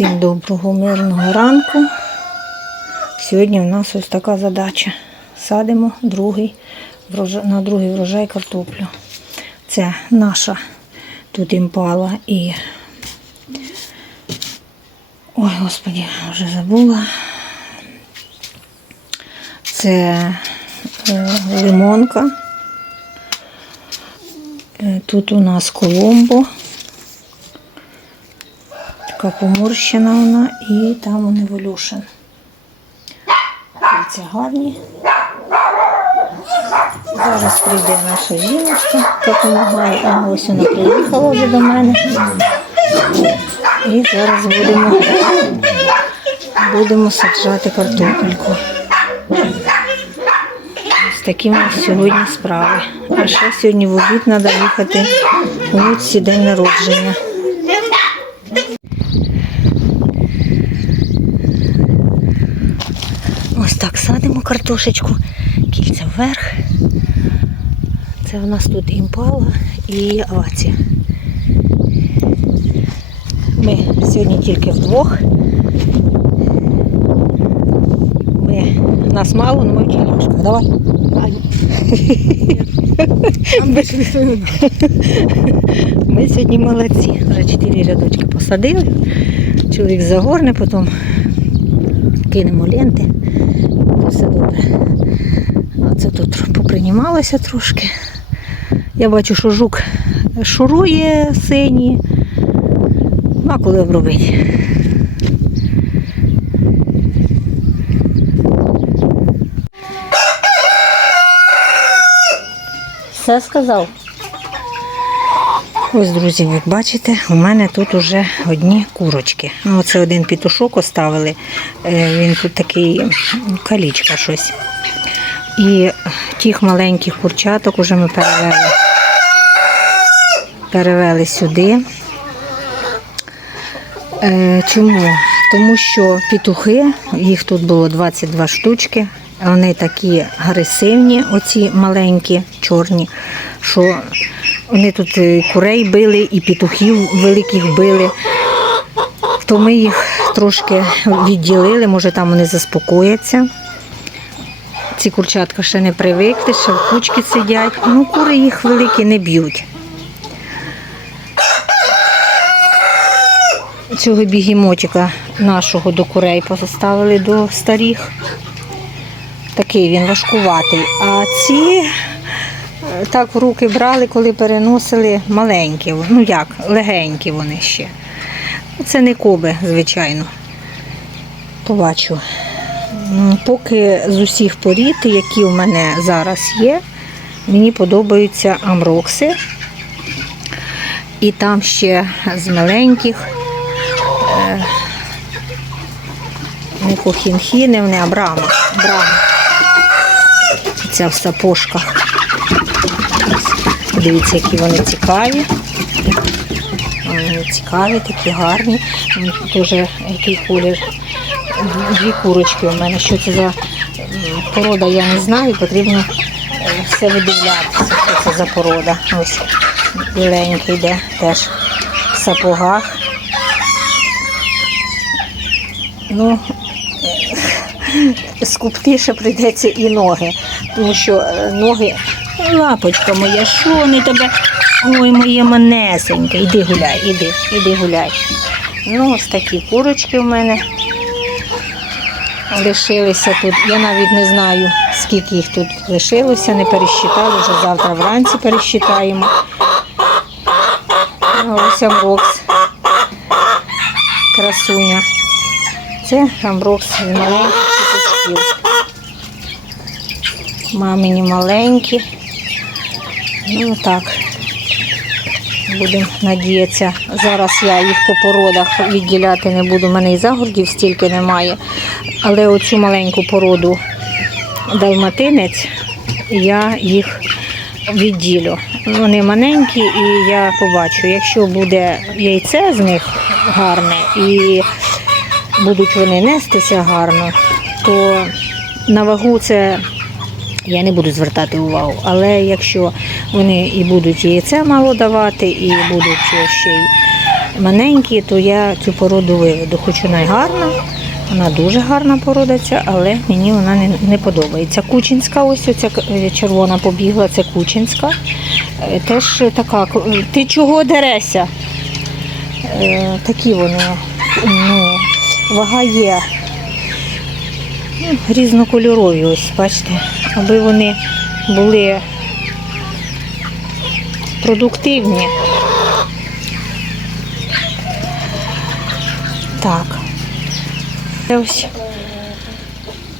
Всім доброго мирного ранку. Сьогодні у нас ось така задача. Садимо другий на другий врожай картоплю. Це наша тут імпала і. Ой, господі, вже забула. Це е, лимонка. Е, Тут у нас коломбо. Така поморщена вона і там он еволюшн. Це гарні. Зараз прийде наша жіночка, допомагає. А ось вона приїхала вже до мене. І зараз будемо, будемо саджати картопельку. Ось такі у нас сьогодні справи. А ще сьогодні в обід треба їхати у день народження. Ось так садимо картошечку, кільця вверх. Це в нас тут імпала і авація. Ми сьогодні тільки вдвох. Ми, нас мало, але ми в тіляшках. Давай. Ми сьогодні молодці. Вже чотири рядочки посадили. Чоловік загорне, потім кинемо ленти. Все добре. Оце тут попринімалося трошки. Я бачу, що жук шурує синій. Ну, а коли обробити? Все сказав. Ось, друзі, як бачите, у мене тут уже одні курочки. Ну, оце один пітушок оставили. Е, Він тут такий калічка щось. І тих маленьких курчаток уже ми перевели. Перевели сюди. Е, Чому? Тому що петухи, їх тут було 22 штучки, вони такі агресивні, оці маленькі, чорні, що вони тут і курей били, і петухів великих били. То ми їх трошки відділили, може там вони заспокояться. Ці курчатка ще не привикли, ще в кучки сидять. Ну, кури їх великі не б'ють. Цього бігемотика нашого до курей поставили до старих. Такий він важкуватий. А ці е, так в руки брали, коли переносили маленькі. Ну як, легенькі вони ще. Це не коби, звичайно. Побачу. Поки з усіх порід, які у мене зараз є, мені подобаються амрокси. І там ще з маленьких не кохінхіни, не абрама. Брама. Ця в сапожках. Дивіться, які вони цікаві. Цікаві, такі гарні. Теж який колір. Дві курочки у мене. Що це за порода, я не знаю. Потрібно е, все видивлятися, що це за порода. Ось біленький йде теж в сапогах. Ну, скуптіше прийдеться і ноги, тому що е, ноги, лапочка моя, що вони тебе? Ой, моє манесеньке, іди гуляй, іди, іди гуляй. Ну, ось такі курочки в мене лишилися тут. Я навіть не знаю, скільки їх тут лишилося, не пересчитали, вже завтра вранці пересчитаємо. Ось амбокс. Красуня. Це амброкс від маленьких піточків. Мамині маленькі. Ну так. Будемо надіятися. Зараз я їх по породах відділяти не буду. У мене і загордів стільки немає. Але оцю маленьку породу далматинець я їх відділю. Вони маленькі і я побачу, якщо буде яйце з них гарне і будуть вони нестися гарно, то на вагу це я не буду звертати увагу. Але якщо вони і будуть яйце мало давати, і будуть ще й маленькі, то я цю породу виведу. Хоч вона гарна, вона дуже гарна порода ця, але мені вона не, не подобається. Кучинська, ось оця е, червона побігла, це Кучинська. Е, Теж така. Ти чого дерешся? Е, Такі вони. Ну, вага є. Ну, Різнокольорові, ось, бачите, аби вони були продуктивні. Так. Це ось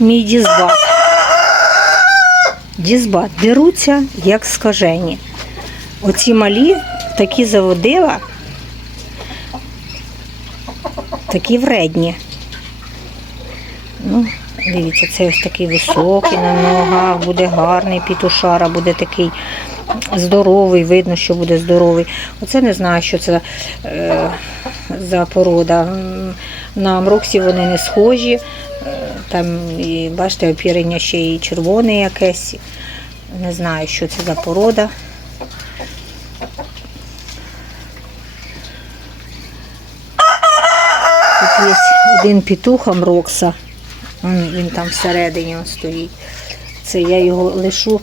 мій дізбат. Дізбат. Деруться як скажені. Оці малі такі заводила, такі вредні. Дивіться, це ось такий високий на ногах, буде гарний пітушара, буде такий здоровий, видно, що буде здоровий. Оце не знаю, що це е, за порода. На Амроксі вони не схожі. Е, Там, і, бачите, опірення ще і червоне якесь. Не знаю, що це за порода. Тут є один петух Амрокса. Він там всередині стоїть. Це я його лишу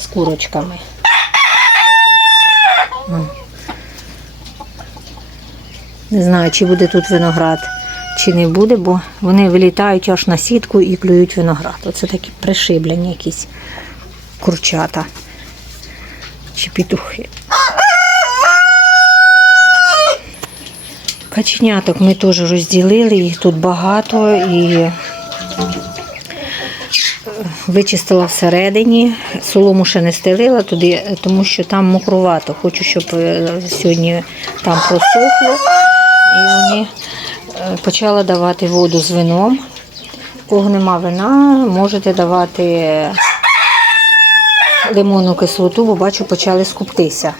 з курочками. Не знаю, чи буде тут виноград, чи не буде, бо вони вилітають аж на сітку і клюють виноград. Оце такі пришиблені якісь курчата чи петухи. Каченяток ми теж розділили, їх тут багато і е, вичистила всередині. Солому ще не стелила туди, е, тому що там мокрувато. Хочу, щоб е, сьогодні там просохло. І вони почала давати воду з вином. Кого нема вина, можете давати лимонну кислоту, бо бачу, почали скуптися.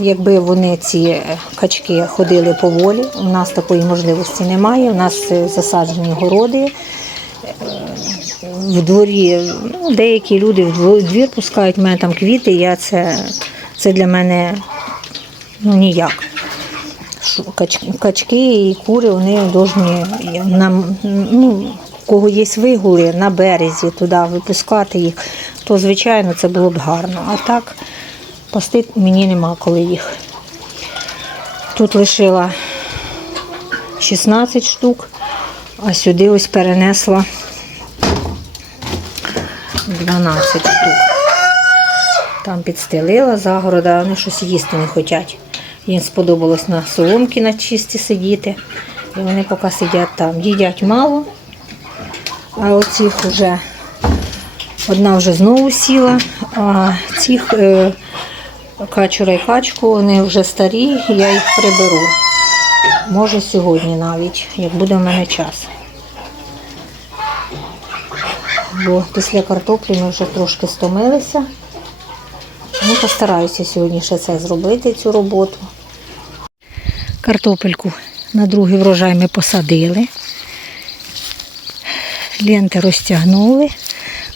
Якби вони ці е, качки ходили поволі, у нас такої можливості немає. У нас е, засаджені городи. Е, В дворі ну, деякі люди в двір пускають, в мене там квіти, я це, це для мене ну, ніяк. Качки і кури вони повинні нам, ну, кого є вигули на березі, туди випускати їх, то звичайно це було б гарно. А так пасти мені нема коли їх. Тут лишила 16 штук, а сюди ось перенесла 12 штук. Там підстелила загорода, вони щось їсти не хочуть. Їм сподобалось на соломки на чисті сидіти. І вони поки сидять там. Їдять мало, а оцих вже одна вже знову сіла, а цих е, качура і качку, вони вже старі, я їх приберу. Може сьогодні навіть, як буде в мене час. Бо після картоплі ми вже трошки стомилися. Ну, постараюся сьогодні ще це зробити, цю роботу. Картопельку на другий врожай ми посадили. Ленти розтягнули.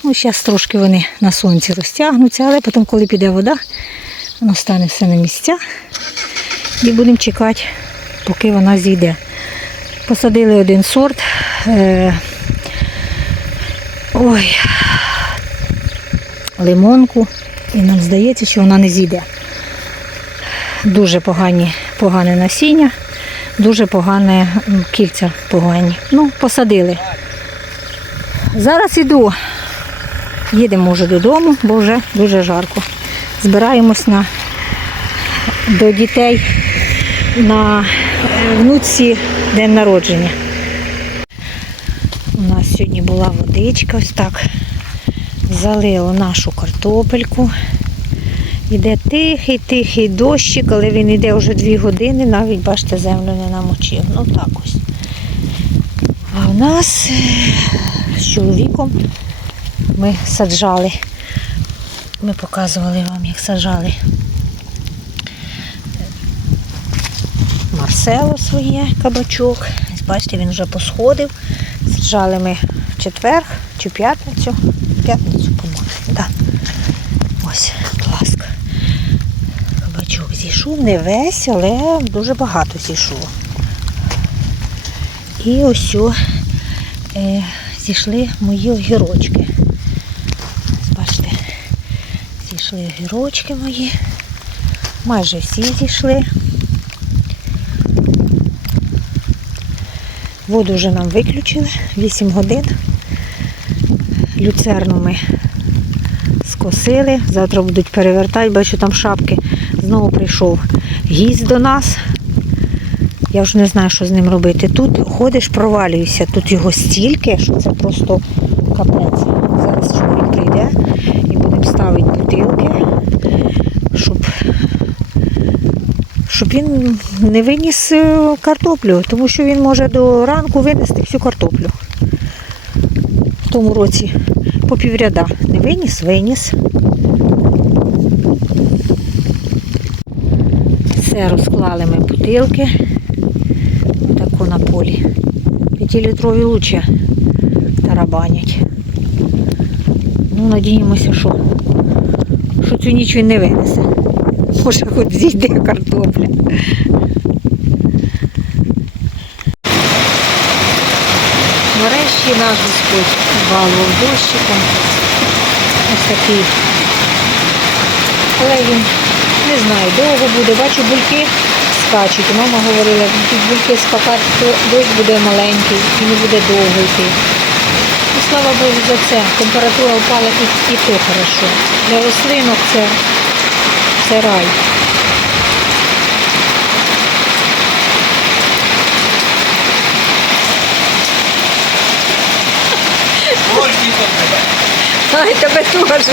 Ну, зараз трошки вони на сонці розтягнуться, але потім, коли піде вода, воно стане все на місця. І будемо чекати, поки вона зійде. Посадили один сорт. Е, ой, лимонку. І нам здається, що вона не зійде. Дуже погані, погане насіння, дуже погане кільця погані. Ну, посадили. Зараз іду. Їдемо вже додому, бо вже дуже жарко. Збираємось на, до дітей на е, внуці день народження. У нас сьогодні була водичка, ось так залило нашу картопельку. Іде тихий-тихий дощик, але він йде вже дві години, навіть бачите, землю не намочив. Ну так ось. А у нас е, з чоловіком ми саджали. Ми показували вам, як саджали Марсело своє кабачок. Бачите, він вже посходив. Саджали ми в четвер чи в п'ятницю. П'ятницю, по-моєму. Да. Ось, будь ласка. Кабачок зійшов. Зійшов не весь, але дуже багато зійшло. І ось о, е, зійшли мої огірочки. Ось Бачите, зійшли огірочки мої. Майже всі зійшли. Воду вже нам виключили 8 годин. Люцерну ми скосили. Завтра будуть перевертати, бачу там шапки. Знову прийшов гість до нас. Я вже не знаю, що з ним робити. Тут ходиш, провалюєшся. Тут його стільки, що це просто капець. Зараз прийде і будемо ставити бутилки, щоб, щоб він не виніс е, картоплю, тому що він може до ранку винести всю картоплю. В тому році по півряда не виніс, виніс. Все розклали ми бутилки. Отако на полі. П'ятилітрові лучше тарабанять. Ну, надіємося, що, що цю ніч він не винесе. Може, хоч зійде картопля. Нарешті наш Господь балував дощиком. Ось такий. Але він не знаю, довго буде. Бачу, бульки скачуть. Мама говорила, бульки скакати, то дощ буде маленький і не буде довго йти. Слава Богу за це. Температура впала і, і то хорошо. Для рослинок це, це рай. Ай, тебе теж.